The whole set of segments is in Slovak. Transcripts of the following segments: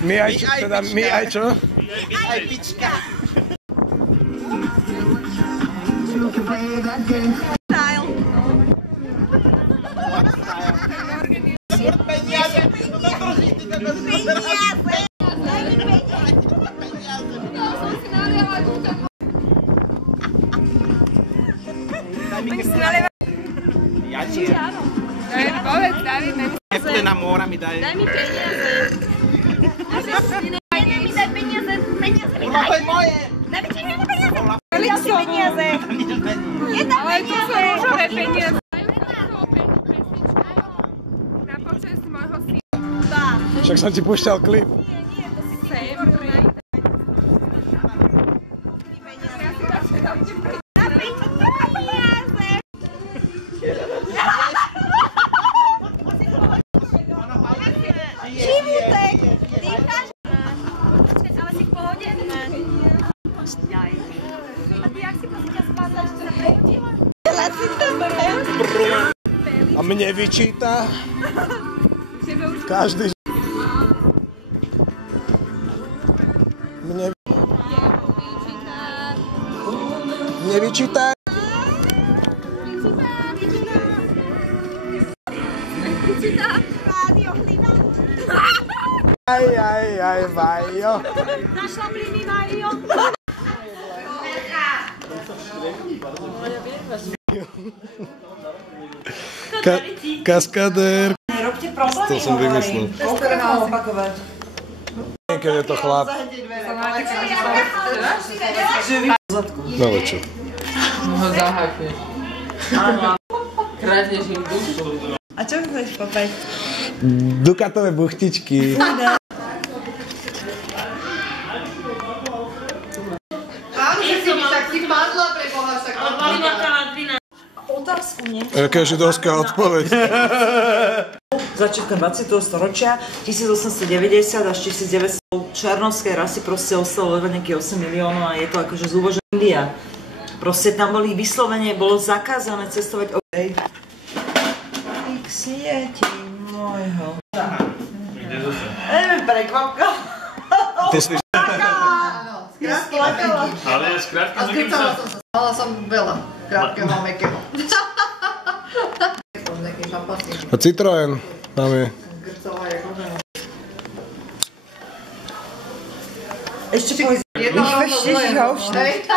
My aj čo? Teda my aj čo? Aj pička. Style. Peniaze. Ja ti. Povedz, David, Nepôjde na móra, mi daj. daj mi peniaze. Mi daj peniaze. No to je moje. Daj mi peniaze. Daj si peniaze. Je tam Ale to sú peniaze. rúžové peniaze. Na počest môjho syna. Však som ti púšťal klip. Životek. Dýcháš? Ale si v pohode? A ty jak si prosím ťa spadla, že sa prehodila? Si to A mne vyčíta každý. Mne vyčíta. Rádio Hlina. Aj, Vajo. Našla pri mi Vajo. Kaskadér. Nerobte problémy, To som vymyslel. opakovať. Keď je to chlap. No čo? Ho zahákneš. Kradneš im dušu. A čo chceš popať? Dukatové buchtičky. Otázku nie. Jaká židovská odpoveď. Začiatkom 20. storočia, 1890 až 1900 černovskej rasy proste ostalo len nejakých 8 miliónov a je to akože zúbožená India. Proste tam boli vyslovene, bolo zakázané cestovať okej. K sieti môjho. Neviem, prekvapka. Ty si... Ale skrátka Zgrcala som sa, mala som veľa krátkeho a mäkkého. A Citroën tam je. Zgrcala je kožená. Ešte povedz. Jedno Aufschnitt.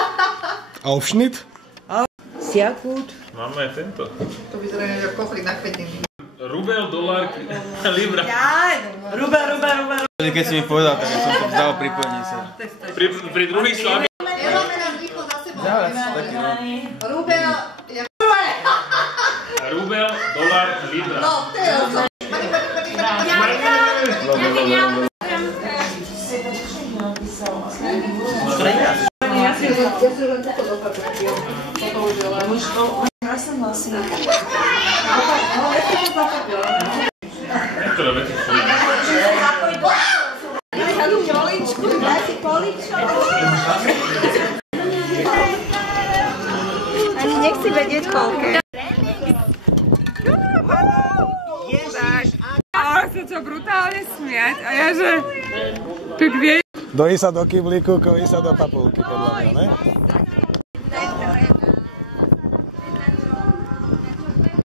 Aufschnitt? Sehr gut. máme aj tento. To vyzerá ako koflík na kvetiny. Rubel, dolár, libra. Rubel. Keď si mi povedal, tak som to dal pripojenie sa. Pri druhých slabých. Nemáme nás rýchlo za sebou. Taký no. Rubel, Rubel, dolár, libra. no, to je o tom. Ja si len toto dopatrám. Toto už je len. Krásne vlasy. Niektoré veci sú. Daj si poličku. Ani nechci vedieť koľké. Ale sa čo brutálne smiať a ja že... Tak vie... Dojí sa do kyblíku, kojí sa do papulky, podľa mňa, ne?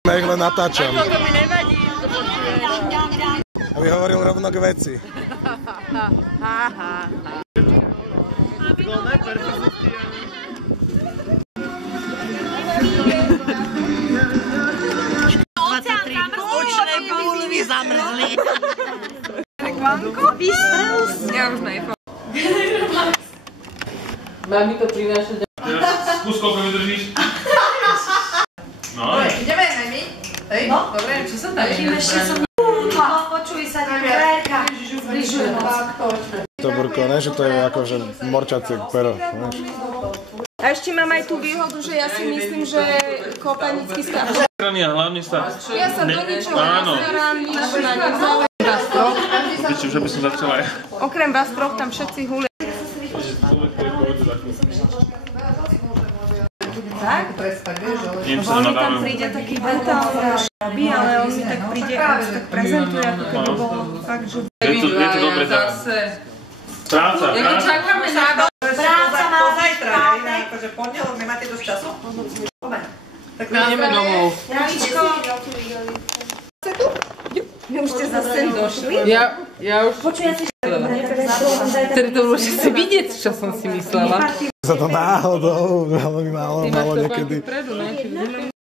Ja ich len natáčam. To mi nevadí. A Vyhovoril rovno k veci. Očné púlvy zamrzli. Ja už nejpom. Mami to prináša. Skús, koľko vydržíš. No. Ideme aj my? Hej? No. Dobre, čo sa tam Počuj sa, Verka. To burko, ne, že to je akože morčacie pero, vieš. A ešte mám aj tú výhodu, že ja si myslím, že kopanický stav. Strany a hlavne sa... Ja sa do ničoho Áno. nezerám, nič ma nezaujíma. Určite, že by som začala aj... Okrem vás troch tam všetci hulia. Tak? Ním sa On mi tam nadávajú. príde taký brutálny robí, ale on mi tak príde a už tak prezentuje, ako keby bolo fakt, že... Je to dobre za... Práca, Ja to práca. čakáme na to. Práca má Zajtra, akože pondelok nemáte dosť času? Tak ideme domov. Javičko. Vy už ste zase došli? Ja už... Počuj, ja si Tedy to môžete vidieť, čo som si myslela. Sa to náhodou veľmi málo Ty máš to niekedy. vpredu, ne?